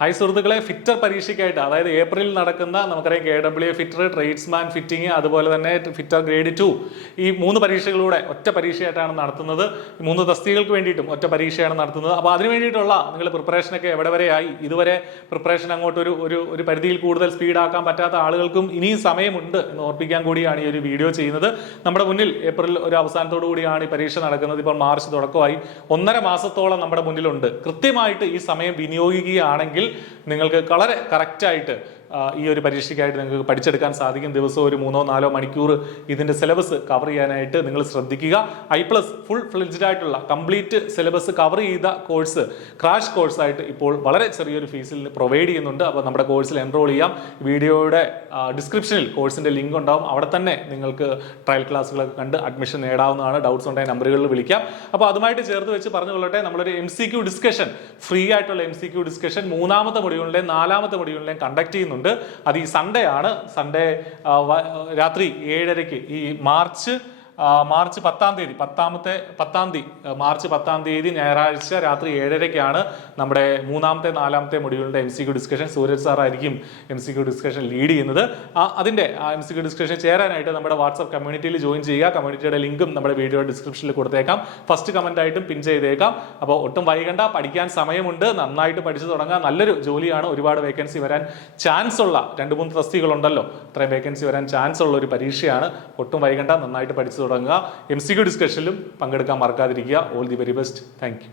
Hi സുഹൃത്തുക്കളെ, fitter പരീക്ഷയ്ക്കായിട്ട് അതായത് ഏപ്രിലിൽ നടക്കുന്ന നമുക്കറിയാം KW ഫിറ്റർ, ട്രേഡ്സ്മാൻ ഫിറ്റിംഗ്, അതുപോലെ തന്നെ ഫിറ്റർ ഗ്രേഡ് 2 ഈ 3 പരീക്ഷകളിലൂടെ ഒറ്റ പരീക്ഷയായിട്ടാണ് നടത്തുന്നത്. 3 തസ്തികൾക്ക് വേണ്ടിയിട്ടും ഒറ്റ പരീക്ഷയാണ് നടത്തുന്നത്. അപ്പോൾ അതിന് വേണ്ടിയിട്ടുള്ള നിങ്ങൾ പ്രിപ്പറേഷനൊക്കെ എവിടെ വരെയായി? ഇതുവരെ പ്രിപ്പറേഷൻ അങ്ങോട്ട് ഒരു പരിധിയിൽ കൂടുതൽ സ്പീഡാക്കാൻ പറ്റാത്ത ആളുകൾക്കും ഇനിയും സമയമുണ്ട് എന്ന് ഓർപ്പിക്കാൻ കൂടിയാണ് ഈ ഒരു വീഡിയോ ചെയ്യുന്നത്. നമ്മുടെ മുന്നിൽ ഏപ്രിൽ ഒരു അവസാനത്തോടു കൂടിയാണ് ഈ പരീക്ഷ നടക്കുന്നത്. ഇപ്പോൾ മാർച്ച് തുടക്കമായി 1.5 മാസത്തോളം നമ്മുടെ മുന്നിലുണ്ട്. കൃത്യമായിട്ട് ഈ സമയം വിനിയോഗിക്കുകയാണെങ്കിൽ നിങ്ങൾക്ക് വളരെ കറക്റ്റായിട്ട് ഈ ഒരു പരീക്ഷയ്ക്കായിട്ട് നിങ്ങൾക്ക് പഠിച്ചെടുക്കാൻ സാധിക്കും. ദിവസവും ഒരു 3-4 മണിക്കൂർ ഇതിൻ്റെ സിലബസ് കവർ ചെയ്യാനായിട്ട് നിങ്ങൾ ശ്രദ്ധിക്കുക. I+ ഫുൾ ഫ്ലെഡ്ജ്ഡ് ആയിട്ടുള്ള കംപ്ലീറ്റ് സിലബസ് കവർ ചെയ്ത കോഴ്സ് ക്രാഷ് കോഴ്സായിട്ട് ഇപ്പോൾ വളരെ ചെറിയൊരു ഫീസിൽ പ്രൊവൈഡ് ചെയ്യുന്നുണ്ട്. അപ്പോൾ നമ്മുടെ കോഴ്സിൽ എൻറോൾ ചെയ്യാം. വീഡിയോയുടെ ഡിസ്ക്രിപ്ഷനിൽ കോഴ്സിൻ്റെ ലിങ്ക് ഉണ്ടാവും. അവിടെ തന്നെ നിങ്ങൾക്ക് ട്രയൽ ക്ലാസ്സുകളൊക്കെ കണ്ട് അഡ്മിഷൻ നേടാവുന്നതാണ്. ഡൗട്ട്സ് ഉണ്ടെങ്കിൽ നമ്പറുകളിൽ വിളിക്കാം. അപ്പോൾ അതുമായിട്ട് ചേർത്ത് വെച്ച് പറഞ്ഞുകൊള്ളട്ടെ, നമ്മളൊരു MCQ ഡിസ്കഷൻ, ഫ്രീ ആയിട്ടുള്ള MCQ ഡിസ്കഷൻ 3ാമത്തെ മൊഡ്യൂളിലെയും 4ാമത്തെ മൊഡ്യൂളിലെയും കണ്ടക്ട് ചെയ്യുന്നുണ്ട്. അത് ഈ സൺഡേ ആണ്. സൺഡേ രാത്രി 7:30 ഈ മാർച്ച് 10-ാം തീയതി മാർച്ച് 10-ാം തീയതി ഞായറാഴ്ച രാത്രി 7:30 നമ്മുടെ 3ാമത്തെ 4ാമത്തെ മൊഡ്യൂളിന്റെ MCQ ഡിസ്കഷൻ. സൂരജ് സാർ ആയിരിക്കും MCQ ഡിസ്കഷൻ ലീഡ് ചെയ്യുന്നത്. അതിന്റെ MCQ ഡിസ്കഷൻ ചേരാനായിട്ട് നമ്മുടെ വാട്സ്ആപ്പ് കമ്മ്യൂണിറ്റിയിൽ ജോയിൻ ചെയ്യുക. കമ്മ്യൂണിറ്റിയുടെ ലിങ്കും നമ്മുടെ വീഡിയോ ഡിസ്ക്രിപ്ഷനിൽ കൊടുത്തേക്കാം. ഫസ്റ്റ് കമന്റ് ആയിട്ടും പിൻ ചെയ്തേക്കാം. അപ്പോൾ ഒട്ടും വൈകണ്ട, പഠിക്കാൻ സമയമുണ്ട്. നന്നായിട്ട് പഠിച്ചു തുടങ്ങാം. നല്ലൊരു ജോലിയാണ്. ഒരുപാട് വേക്കൻസി വരാൻ ചാൻസ് ഉള്ള 2-3 തസ്തികകളുണ്ടല്ലോ. അത്രയും വേക്കൻസി വരാൻ ചാൻസ് ഉള്ള ഒരു പരീക്ഷയാണ്. ഒട്ടും വൈകണ്ട, നന്നായിട്ട് പഠിച്ചു തുടങ്ങുക. MCQ ഡിസ്കഷനിലും പങ്കെടുക്കാൻ മറക്കാതിരിക്കുക. All the very best. Thank you.